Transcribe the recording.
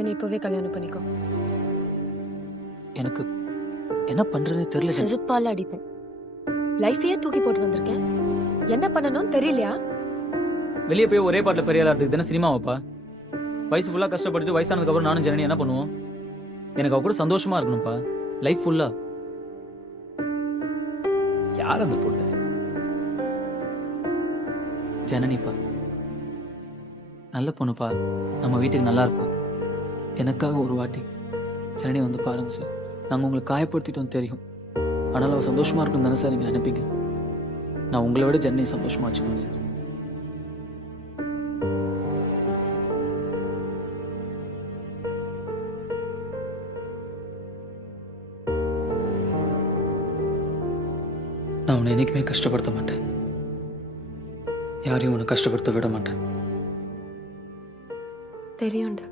என்னை இப்பவே கல்யாணம் பண்ணிக்கோ. எனக்கு என்ன பண்றதே தெரியல ஜனனி. செருப்பால அடிப்பேன். லைஃபையே தூக்கி போட்டு வந்திருக்கேன். என்ன பண்ணணும்னு தெரியலையா? வெளியே போய் ஒரே பாட்டில் பெரிய ஆளாடுறதுக்கு தானே சினிமா வைப்பா. வயசு ஃபுல்லாக கஷ்டப்பட்டு வயசானதுக்கு அப்புறம் நானும் ஜனனி என்ன பண்ணுவோம்? எனக்கு அவ கூட சந்தோஷமா இருக்கணும்ப்பா, லைஃப் ஃபுல்லா. யார் அந்த பொண்ணு? ஜனனிப்பா நல்ல பொண்ணுப்பா, நம்ம வீட்டுக்கு நல்லா இருப்பா. எனக்காக ஒரு வாட்டி ஜனனி வந்து பாருங்க சார். நாங்கள் உங்களை காயப்படுத்திட்டோம் தெரியும், ஆனால் அவள் சந்தோஷமா இருக்கணும் தானே சார் நீங்கள் நினைப்பீங்க. நான் உங்களை விட ஜனனி சந்தோஷமா வச்சுக்கோங்க சார். நான் உன்னை என்னைக்குமே கஷ்டப்படுத்த மாட்டேன், யாரையும் உன்னை கஷ்டப்படுத்த விட மாட்டேன். தெரியும்டா.